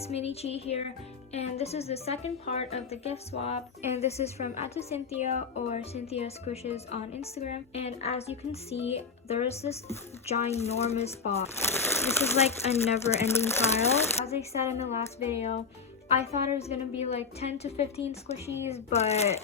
guys, Mini Chi here, and this is the second part of the gift swap, and this is from Cynthia or Cynthia Squishes on Instagram. And as you can see, there is this ginormous box. This is like a never-ending pile. As I said in the last video, I thought it was gonna be like 10 to 15 squishies, but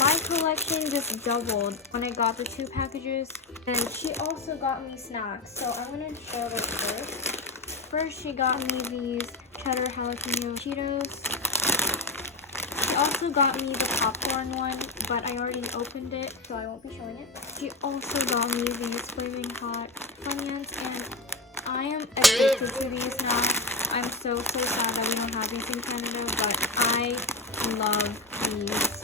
my collection just doubled when I got the 2 packages. And she also got me snacks, so I'm gonna show this first. First, she got me these cheddar jalapeno Cheetos. She also got me the popcorn one, but I already opened it, so I won't be showing it. She also got me these flaming hot Funyuns, and I am addicted to these now. I'm so sad that we don't have these in Canada, but I love these.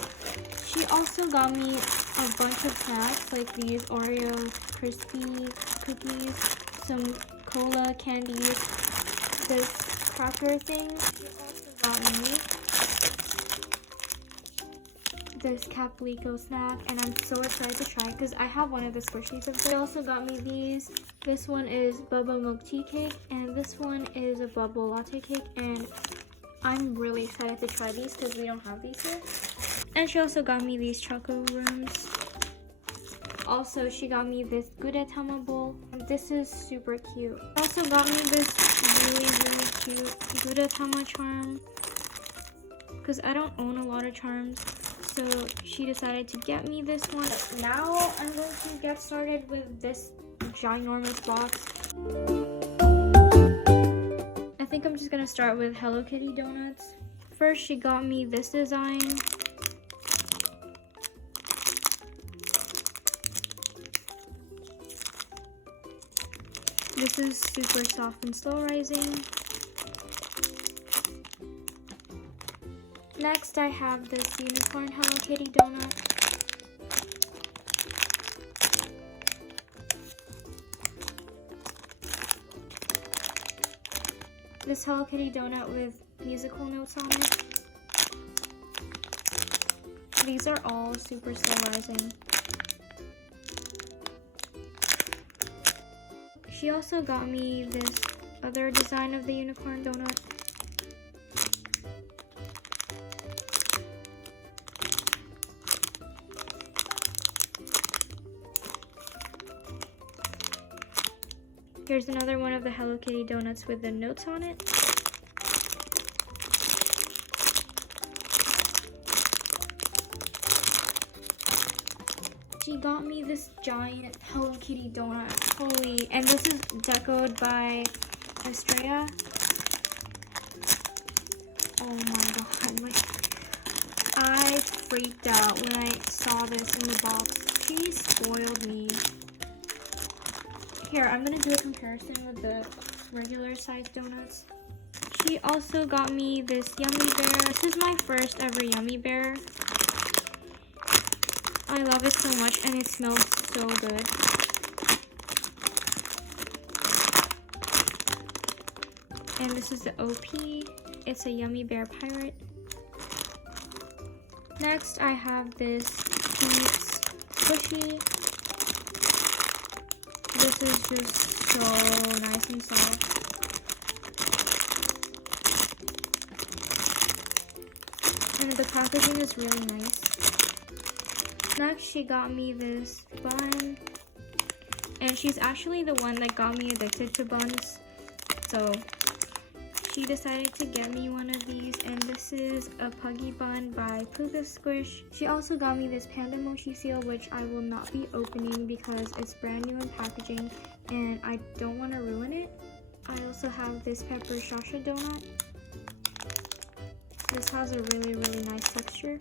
She also got me a bunch of snacks, like these Oreo crispy cookies, some cola candies, this cracker thing. She also got me this Caplico snack, and I'm so excited to try because I have one of the squishies of this. She also got me these. This one is boba milk tea cake, and this one is a bubble latte cake, and I'm really excited to try these because we don't have these here. And she also got me these choco rooms. Also, she got me this Gudetama bowl. This is super cute. She also got me this really cute Gudetama charm because I don't own a lot of charms. So she decided to get me this one. Now I'm going to get started with this ginormous box. I think I'm just gonna start with Hello Kitty donuts. First, she got me this design. This is super soft and slow rising. Next, I have this unicorn Hello Kitty donut. This Hello Kitty donut with musical notes on it. These are all super slow rising. She also got me this other design of the unicorn donut. Here's another one of the Hello Kitty donuts with the notes on it. She got me this giant Hello Kitty donut. Holy, and this is decoed by Estrella. Oh my god, I freaked out when I saw this in the box. She spoiled me. Here, I'm gonna do a comparison with the regular size donuts. She also got me this Yummy Bear. This is my first ever Yummy Bear. I love it so much, and it smells so good. And this is the OP. It's a Yummy Bear pirate. Next, I have this Peeps squishy. This is just so nice and soft. And the packaging is really nice. Next, she got me this bun. And she's actually the one that got me addicted to buns. So she decided to get me one of these, and this is a Puggy Bun by Puka Squish. She also got me this Panda Mochi seal, which I will not be opening because it's brand new in packaging and I don't want to ruin it. I also have this Pepper Shasha donut. This has a really nice texture.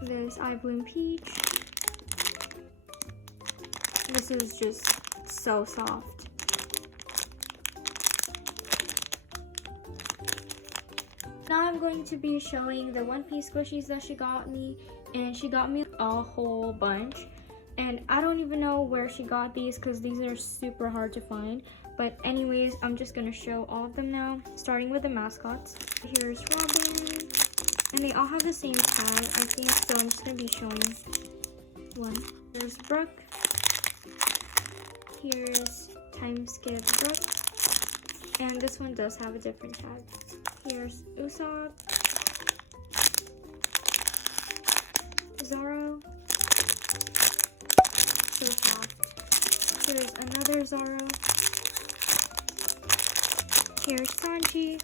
This I Bloom Peach. This is just so soft. Now I'm going to be showing the one-piece squishies that she got me, and she got me a whole bunch. And I don't even know where she got these because these are super hard to find. But anyways, I'm just gonna show all of them now, starting with the mascots. Here's Robin. And they all have the same tag, I think, so I'm just gonna be showing one. There's Brooke. Here's Time Skip Brook. And this one does have a different tag. Here's Usopp. Zoro. So soft. Here's another Zoro. Here's Sanji.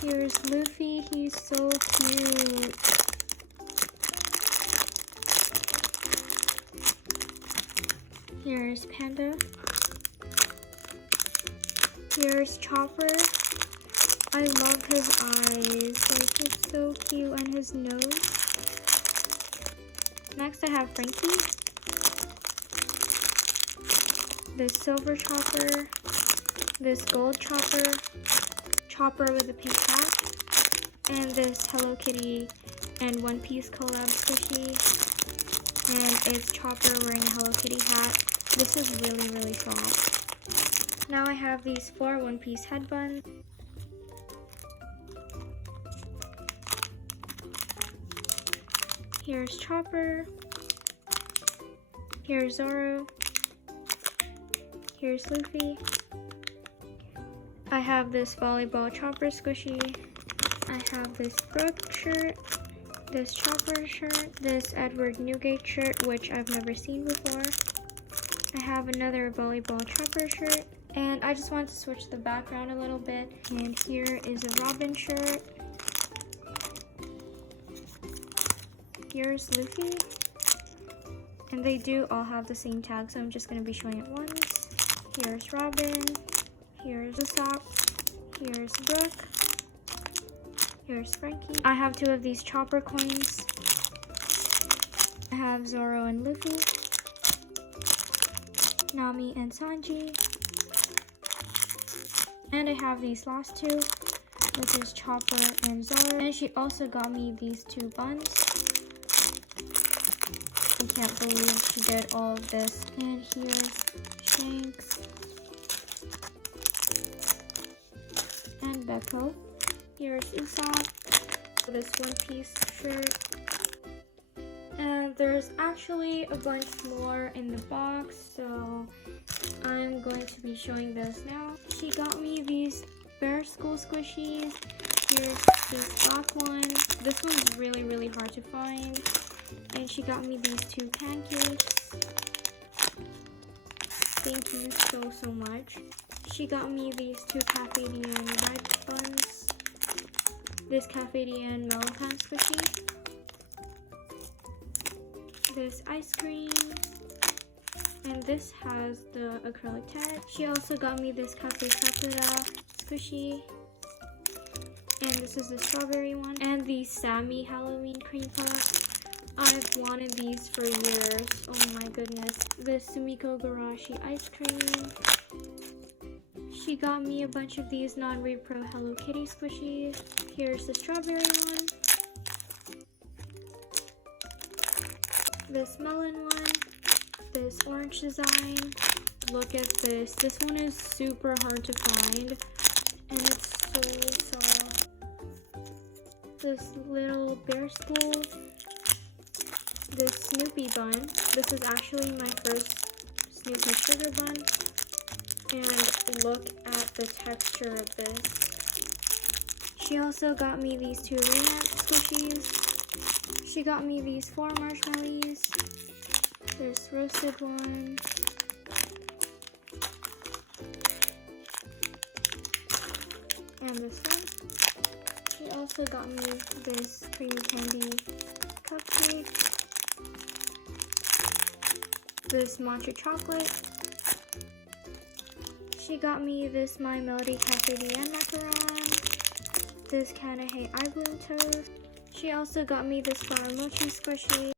Here's Luffy. He's so cute. Here's Panda. Here's Chopper. I love his eyes. Like, it's so cute, and his nose. Next, I have Frankie. This silver Chopper. This gold Chopper. Chopper with a pink hat. And this Hello Kitty and One Piece collab squishy. And it's Chopper wearing a Hello Kitty hat. This is really, really soft. Now I have these 4 One Piece headbands. Here's Chopper. Here's Zoro. Here's Luffy. I have this volleyball Chopper squishy. I have this Brook shirt. This Chopper shirt. This Edward Newgate shirt, which I've never seen before. I have another volleyball Chopper shirt. And I just wanted to switch the background a little bit. And here is a Robin shirt. Here's Luffy. And they do all have the same tag, so I'm just going to be showing it once. Here's Robin. Here's Usopp. Here's Brook. Here's Frankie. I have 2 of these Chopper coins. I have Zoro and Luffy. Nami and Sanji. And I have these last 2, which is Chopper and Zoro. And she also got me these 2 buns. I can't believe she did all of this. And here's Shanks and Beko. Here's Usopp, this One Piece shirt. And there's actually a bunch more in the box, so I'm going to be showing this now. She got me these Bear School squishies. Here's this black one. This one's really, really hard to find. And she got me these 2 pancakes. Thank you so much. She got me these 2 Cafe Dien red buns. This Cafe Dien melon pan squishy. This ice cream. And this has the acrylic tag. She also got me this Cafe Sakura squishy. And this is the strawberry one. And the Sammy Halloween cream puffs. I've wanted these for years. Oh my goodness. This Sumiko Garashi ice cream. She got me a bunch of these non-repro Hello Kitty squishies. Here's the strawberry one. This melon one. This orange design. Look at this. This one is super hard to find. And it's so soft. This little Bear School. This Snoopy bun. This is actually my first Snoopy sugar bun. And look at the texture of this. She also got me these 2 Remix squishies. She got me these 4 marshmallows. This roasted one. And this one. She also got me this cream candy cupcake. This matcha chocolate. She got me this My Melody Cafe Dien macaron. This Kanahe eye bloom toast. She also got me this flower mochi squishy.